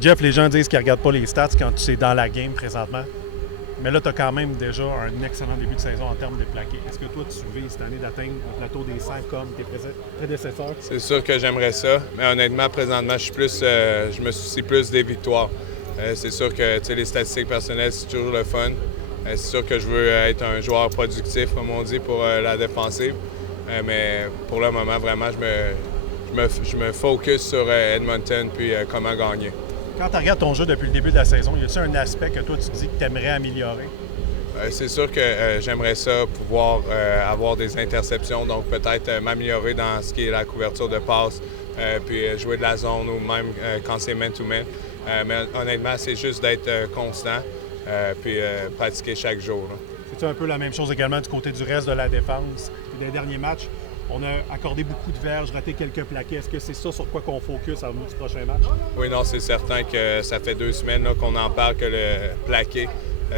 Jeff, les gens disent qu'ils ne regardent pas les stats quand tu es dans la game présentement. Mais là, tu as quand même déjà un excellent début de saison en termes de plaqués. Est-ce que toi, tu vises cette année d'atteindre le plateau des 100 comme tes prédécesseurs? C'est sûr que j'aimerais ça, mais honnêtement, présentement, je me soucie plus des victoires. C'est sûr que les statistiques personnelles, c'est toujours le fun. C'est sûr que je veux être un joueur productif, comme on dit, pour la défensive. Mais pour le moment, vraiment, je me focus sur Edmonton puis comment gagner. Quand tu regardes ton jeu depuis le début de la saison, y a-t-il un aspect que toi, tu dis que tu aimerais améliorer? C'est sûr que j'aimerais ça pouvoir avoir des interceptions, donc peut-être m'améliorer dans ce qui est la couverture de passe, puis jouer de la zone ou même quand c'est man-to-man. Mais honnêtement, c'est juste d'être constant, puis pratiquer chaque jour. C'est un peu la même chose également du côté du reste de la défense. Des derniers matchs, on a accordé beaucoup de verges, raté quelques plaqués. Est-ce que c'est ça sur quoi qu'on focus avant du prochain match? Oui, non, c'est certain que ça fait 2 semaines là, qu'on en parle, que le plaqué,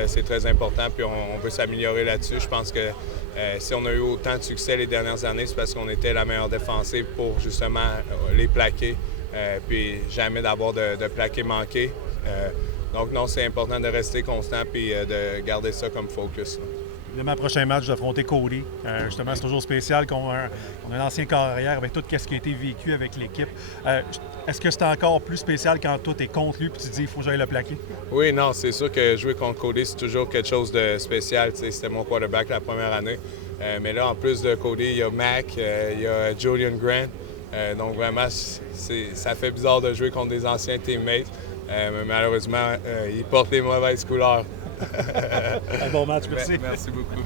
c'est très important, puis on veut s'améliorer là-dessus. Je pense que si on a eu autant de succès les dernières années, c'est parce qu'on était la meilleure défensive pour justement les plaquer, puis jamais d'avoir de plaqués manqués. Donc non, c'est important de rester constant puis de garder ça comme focus. Demain, prochain match, d'affronter Cody. Justement, c'est toujours spécial qu'on a un ancien carrière avec tout ce qui a été vécu avec l'équipe. Est-ce que c'est encore plus spécial quand toi, tu es contre lui et tu te dis il faut que j'aille le plaquer? Oui, non, c'est sûr que jouer contre Cody, c'est toujours quelque chose de spécial. C'était mon quarterback la première année. Mais là, en plus de Cody, il y a Mac, il y a Julian Grant. Donc vraiment, ça fait bizarre de jouer contre des anciens teammates. Mais malheureusement, ils portent les mauvaises couleurs. Un bon match, merci. Merci beaucoup.